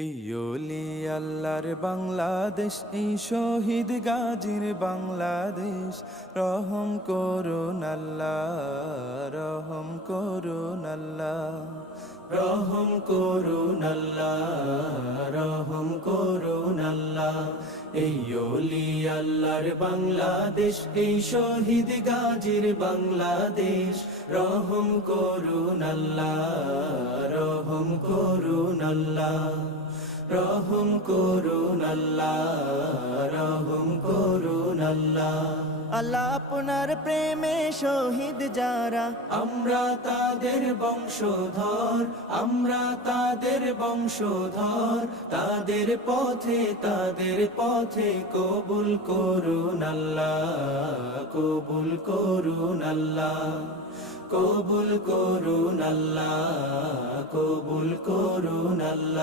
এই ওলি আল্লাহর বাংলাদেশ, এই শহীদ গাজীর বাংলাদেশ। রহম করুন আল্লাহ, রহম করুন আল্লাহ, রহম করুন আল্লাহ, রহম করুন আল্লাহ। এই ওলি আল্লাহর বাংলাদেশ, এই শহীদ গাজীর বাংলাদেশ। রহম করুন আল্লাহ, রহম করুন আল্লাহ, রহম করুন আল্লাহ, রহম করুন আল্লাহ। আল্লাহ আপনার প্রেমে শহীদ যারা, আমরা তাদের বংশধর, আমরা তাদের বংশধর। তাদের পথে কবুল করুন আল্লাহ, কবুল করুন আল্লাহ, কবুল করুন আল্লাহ, কবুল করুন আল্লাহ।